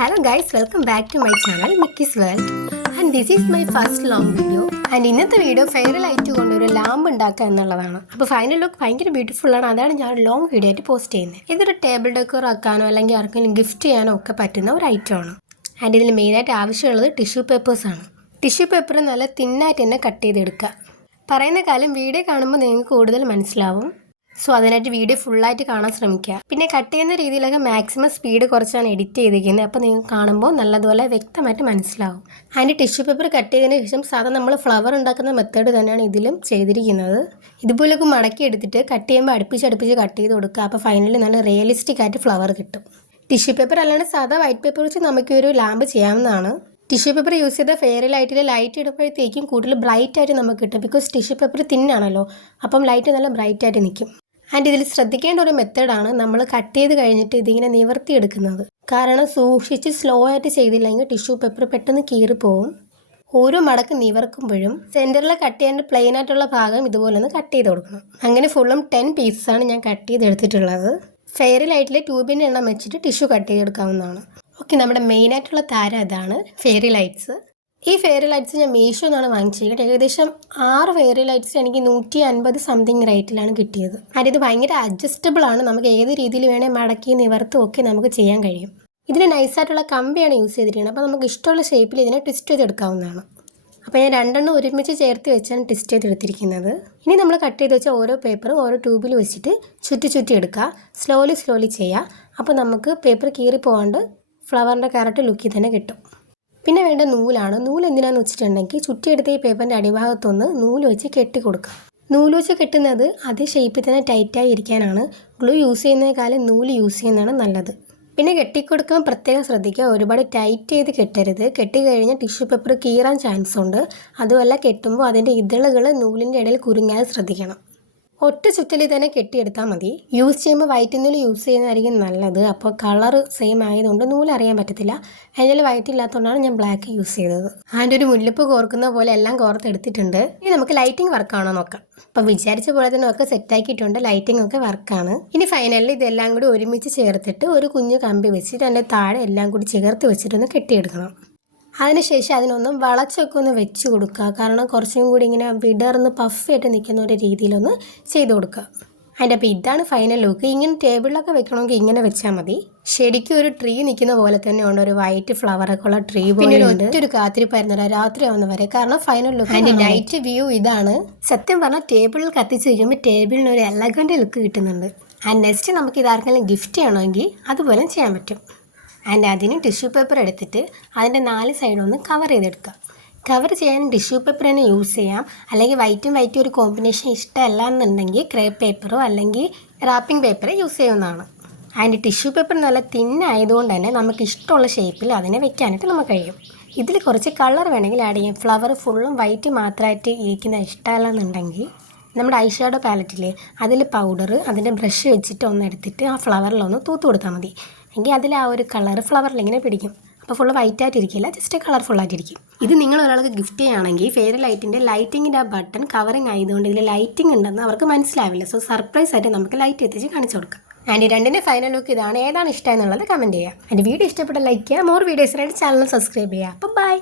Hello guys, welcome back to my channel Mickey's World and this is my first long video and ഇന്നത്തെ video fair light കൊണ്ട് ഒരു lamp ഉണ്ടാക്കുക എന്നുള്ളതാണ്. അപ്പോൾ final look ഭയങ്കര beautiful ആണ്. അതാണ് ഞാൻ ഒരു ലോങ് വീഡിയോ ആയിട്ട് പോസ്റ്റ് ചെയ്യുന്നത്. ഇതൊരു ടേബിൾ ഡെക്കോർ ആക്കാനോ അല്ലെങ്കിൽ ആർക്കെങ്കിലും ഗിഫ്റ്റ് ചെയ്യാനോ ഒക്കെ പറ്റുന്ന ഒരു ഐറ്റമാണ്. ആൻഡ് ഇതിൽ മെയിനായിട്ട് ആവശ്യമുള്ളത് ടിഷ്യൂ പേപ്പേഴ്സാണ്. ടിഷ്യൂ പേപ്പർ നല്ല തിന്നായിട്ട് തന്നെ കട്ട് ചെയ്തെടുക്കുക. പറയുന്ന കാലം വീഡിയോ കാണുമ്പോൾ നിങ്ങൾക്ക് കൂടുതൽ മനസ്സിലാവും. സോ അതിനായിട്ട് വീഡിയോ ഫുള്ളായിട്ട് കാണാൻ ശ്രമിക്കുക. പിന്നെ കട്ട് ചെയ്യുന്ന രീതിയിലൊക്കെ മാക്സിമം സ്പീഡ് കുറച്ചാണ് എഡിറ്റ് ചെയ്തിരിക്കുന്നത്. അപ്പോൾ നിങ്ങൾക്ക് കാണുമ്പോൾ നല്ലതുപോലെ വ്യക്തമായിട്ട് മനസ്സിലാവും. അതിൻ്റെ ടിഷ്യൂ പേപ്പർ കട്ട് ചെയ്തതിന് ശേഷം സാധാരണ നമ്മൾ ഫ്ലവർ ഉണ്ടാക്കുന്ന മെത്തേഡ് തന്നെയാണ് ഇതിലും ചെയ്തിരിക്കുന്നത്. ഇതുപോലൊക്കെ മടക്കി എടുത്തിട്ട് കട്ട് ചെയ്യുമ്പോൾ അടുപ്പിച്ച് കട്ട് ചെയ്ത് കൊടുക്കുക. അപ്പോൾ ഫൈനലി നല്ല റിയലിസ്റ്റിക് ആയിട്ട് ഫ്ലവർ കിട്ടും. ടിഷ്യൂ പേപ്പർ അല്ലാണ്ട് സാധാ വൈറ്റ് പേപ്പർ വെച്ച് നമുക്ക് ഒരു ലാമ്പ് ചെയ്യാവുന്നതാണ്. ടിഷ്യൂ പേപ്പർ യൂസ് ചെയ്ത ഫെയർ ലൈറ്റിൽ ലൈറ്റ് ഇടുമ്പോഴത്തേക്കും കൂടുതൽ ബ്രൈറ്റ് ആയിട്ട് നമുക്ക് കിട്ടും. ബിക്കോസ് ടിഷ്യൂ പേപ്പർ തിന്നാണല്ലോ, അപ്പം ലൈറ്റ് നല്ല ബ്രൈറ്റ് ആയിട്ട് നിൽക്കും. ആൻഡ് ഇതിൽ ശ്രദ്ധിക്കേണ്ട ഒരു മെത്തേഡാണ് നമ്മൾ കട്ട് ചെയ്ത് കഴിഞ്ഞിട്ട് ഇതിങ്ങനെ നിവർത്തിയെടുക്കുന്നത്. കാരണം സൂക്ഷിച്ച് സ്ലോ ആയിട്ട് ചെയ്തില്ലെങ്കിൽ ടിഷ്യൂ പേപ്പർ പെട്ടെന്ന് കീറിപ്പോവും. ഓരോ മടക്ക് നിവർക്കുമ്പോഴും സെൻറ്ററിൽ കട്ട് ചെയ്യേണ്ട പ്ലെയിൻ ആയിട്ടുള്ള ഭാഗം ഇതുപോലെ ഒന്ന് കട്ട് ചെയ്ത് കൊടുക്കണം. അങ്ങനെ ഫുള്ളും 10 പീസസാണ് ഞാൻ കട്ട് ചെയ്തെടുത്തിട്ടുള്ളത്. ഫെയർ ലൈറ്റിൽ ട്യൂബിൻ്റെ എണ്ണം വെച്ചിട്ട് ടിഷ്യൂ കട്ട് ചെയ്തെടുക്കാവുന്നതാണ്. ഓക്കെ, നമ്മുടെ മെയിനായിട്ടുള്ള താരം അതാണ് ഫെയറി ലൈറ്റ്സ്. ഈ ഫെയറി ലൈറ്റ്സ് ഞാൻ മീഷോ എന്നാണ് വാങ്ങിച്ചിരിക്കുന്നത്. ഏകദേശം 6 ഫെയറി ലൈറ്റ്സ് എനിക്ക് 150 സംതിങ് റേറ്റിലാണ് കിട്ടിയത്. ആൻഡ് ഇത് ഭയങ്കര അഡ്ജസ്റ്റബിൾ ആണ്. നമുക്ക് ഏത് രീതിയിൽ വേണേൽ മടക്കി നിവർത്തും ഒക്കെ നമുക്ക് ചെയ്യാൻ കഴിയും. ഇതിന് നൈസായിട്ടുള്ള കമ്പിയാണ് യൂസ് ചെയ്തിരിക്കുന്നത്. അപ്പോൾ നമുക്ക് ഇഷ്ടമുള്ള ഷേപ്പിൽ ഇതിനെ ട്വിസ്റ്റ് ചെയ്തെടുക്കാവുന്നതാണ്. അപ്പോൾ ഞാൻ 2 ഒരുമിച്ച് ചേർത്ത് വെച്ചാണ് ട്വിസ്റ്റ് ചെയ്തെടുത്തിരിക്കുന്നത്. ഇനി നമ്മൾ കട്ട് ചെയ്ത് വെച്ച ഓരോ പേപ്പറും ഓരോ ട്യൂബിൽ വെച്ചിട്ട് ചുറ്റി എടുക്കുക. സ്ലോലി ചെയ്യുക. അപ്പോൾ നമുക്ക് പേപ്പർ കീറിപ്പോകാണ്ട് ഫ്ലവറിൻ്റെ കറക്റ്റ് ലുക്കിൽ തന്നെ കിട്ടും. പിന്നെ വേണ്ട നൂലാണ്. നൂല് എന്തിനാന്ന് വെച്ചിട്ടുണ്ടെങ്കിൽ ചുറ്റിയെടുത്ത ഈ പേപ്പറിൻ്റെ അടിഭാഗത്തൊന്ന് നൂല് വെച്ച് കെട്ടി കൊടുക്കുക. നൂല് വെച്ച് കെട്ടുന്നത് അതേ ഷേപ്പിൽ തന്നെ ടൈറ്റായി ഇരിക്കാനാണ്. ഗ്ലൂ യൂസ് ചെയ്യുന്നതിനേക്കാളും നൂല് യൂസ് ചെയ്യുന്നതാണ് നല്ലത്. പിന്നെ കെട്ടിക്കൊടുക്കാൻ പ്രത്യേകം ശ്രദ്ധിക്കുക. ഒരുപാട് ടൈറ്റ് ചെയ്ത് കെട്ടരുത്. കെട്ടിക്കഴിഞ്ഞാൽ ടിഷ്യൂ പേപ്പർ കീറാൻ ചാൻസ് ഉണ്ട്. അതുമല്ല കെട്ടുമ്പോൾ അതിൻ്റെ ഇതളുകൾ നൂലിൻ്റെ ഇടയിൽ കുരുങ്ങാതെ ശ്രദ്ധിക്കണം. ഒറ്റ ചുറ്റലിൽ തന്നെ കെട്ടിയെടുത്താൽ മതി. യൂസ് ചെയ്യുമ്പോൾ വൈറ്റ് നൂല് യൂസ് ചെയ്യുന്നതായിരിക്കും നല്ലത്. അപ്പോൾ കളർ സെയിം ആയതുകൊണ്ട് നൂല് അറിയാൻ പറ്റത്തില്ല. അതിൽ വൈറ്റ് ഇല്ലാത്തതുകൊണ്ടാണ് ഞാൻ ബ്ലാക്ക് യൂസ് ചെയ്തത്. അതിൻ്റെ ഒരു മുല്ലപ്പ് കോർക്കുന്ന പോലെ എല്ലാം കോർത്തെടുത്തിട്ടുണ്ട്. ഇനി നമുക്ക് ലൈറ്റിംഗ് വർക്കാണോ നോക്കാം. അപ്പോൾ വിചാരിച്ച പോലെ തന്നെ ഒക്കെ സെറ്റാക്കിയിട്ടുണ്ട്. ലൈറ്റിംഗ് ഒക്കെ വർക്കാണ്. ഇനി ഫൈനലിൽ ഇതെല്ലാം കൂടി ഒരുമിച്ച് ചേർത്തിട്ട് ഒരു കുഞ്ഞു കമ്പി വെച്ചിട്ട് അതിൻ്റെ താഴെ എല്ലാം കൂടി ചേർത്ത് വെച്ചിട്ടൊന്ന് കെട്ടിയെടുക്കണം. അതിനുശേഷം അതിനൊന്നും വളച്ചൊക്കെ ഒന്ന് വെച്ച് കൊടുക്കുക. കാരണം കുറച്ചും കൂടി ഇങ്ങനെ വിടർന്ന് പഫായിട്ട് നിൽക്കുന്ന ഒരു രീതിയിലൊന്ന് ചെയ്ത് കൊടുക്കുക. അതിൻ്റെ അപ്പോൾ ഇതാണ് ഫൈനൽ ലുക്ക്. ഇങ്ങനെ ടേബിളിലൊക്കെ വെക്കണമെങ്കിൽ ഇങ്ങനെ വെച്ചാൽ മതി. ശരിക്കും ഒരു ട്രീ നിൽക്കുന്ന പോലെ തന്നെ ഉണ്ട്. ഒരു വൈറ്റ് ഫ്ലവറൊക്കെ ഉള്ള ട്രീ പോലെ ഉണ്ട്. ഒറ്റൊരു കാത്തിരിപ്പായിരുന്നില്ല രാത്രി ആവുന്ന വരെ. കാരണം ഫൈനൽ ലുക്ക് അതിൻ്റെ നൈറ്റ് വ്യൂ ഇതാണ്. സത്യം പറഞ്ഞാൽ ടേബിളിൽ കത്തിച്ച് വയ്ക്കുമ്പോൾ ടേബിളിന് ഒരു എലഗൻ്റ് ലുക്ക് കിട്ടുന്നുണ്ട്. ആൻഡ് നെക്സ്റ്റ് നമുക്ക് ഇതാർക്കെങ്കിലും ഗിഫ്റ്റ് ചെയ്യണമെങ്കിൽ അതുപോലെ ചെയ്യാൻ പറ്റും. ആൻഡ് അതിന് ടിഷ്യൂ പേപ്പർ എടുത്തിട്ട് അതിൻ്റെ 4 സൈഡും ഒന്ന് കവർ ചെയ്തെടുക്കുക. കവർ ചെയ്യാൻ ടിഷ്യൂ പേപ്പർ തന്നെ യൂസ് ചെയ്യാം. അല്ലെങ്കിൽ വൈറ്റും ഒരു കോമ്പിനേഷൻ ഇഷ്ടമല്ല എന്നുണ്ടെങ്കിൽ ക്രേപ്പ് പേപ്പറോ അല്ലെങ്കിൽ റാപ്പിംഗ് പേപ്പറോ യൂസ് ചെയ്യുന്നതാണ്. ആൻഡ് ടിഷ്യൂ പേപ്പർ നല്ല തിന്നായതുകൊണ്ട് തന്നെ നമുക്ക് ഇഷ്ടമുള്ള ഷേപ്പിൽ അതിനെ വെക്കാനായിട്ട് നമുക്ക് കഴിയും. ഇതിൽ കുറച്ച് കളർ വേണമെങ്കിൽ ആഡ് ചെയ്യാം. ഫ്ലവർ ഫുള്ളും വൈറ്റ് മാത്രമായിട്ട് ഇരിക്കുന്ന ഇഷ്ടമല്ല എന്നുണ്ടെങ്കിൽ നമ്മുടെ ഐ ഷാഡോ പാലറ്റില്ലേ അതിൽ പൗഡർ അതിൻ്റെ ബ്രഷ് വെച്ചിട്ട് ഒന്ന് എടുത്തിട്ട് ആ ഫ്ലവറിലൊന്ന് തൂത്ത് കൊടുത്താൽ മതി. എങ്കിൽ അതിൽ ആ ഒരു കളർ ഫ്ലവറിൽ ഇങ്ങനെ പിടിക്കും. അപ്പോൾ ഫുള്ള് വൈറ്റ് ആയിട്ടിരിക്കില്ല, ജസ്റ്റ് കളർഫുള്ളായിട്ടിരിക്കും. ഇത് നിങ്ങൾ ഒരാൾക്ക് ഗിഫ്റ്റ് ചെയ്യുകയാണെങ്കിൽ ഫെയർ ലൈറ്റിൻ്റെ ലൈറ്റിങ്ങിൻ്റെ ആ ബട്ടൺ കവറിങ് ആയതുകൊണ്ട് ഇതിൽ ലൈറ്റിംഗ് ഉണ്ടെന്ന് അവർക്ക് മനസ്സിലാവില്ല. സോ സർപ്രൈസ് ആയിട്ട് നമുക്ക് ലൈറ്റ് എത്തിച്ച് കാണിച്ചു കൊടുക്കാം. ആൻഡ് രണ്ടിൻ്റെ ഫൈനൽ ലുക്ക് ഇതാണ്. ഏതാണ് ഇഷ്ടം എന്നുള്ളത് കമൻറ്റ് ചെയ്യുക. എൻ്റെ വീഡിയോ ഇഷ്ടപ്പെട്ട ലൈക്ക് ചെയ്യുക. മോർ വീഡിയോസിനായിട്ട് ചാനൽ സബ്സ്ക്രൈബ് ചെയ്യുക. അപ്പോൾ ബൈ.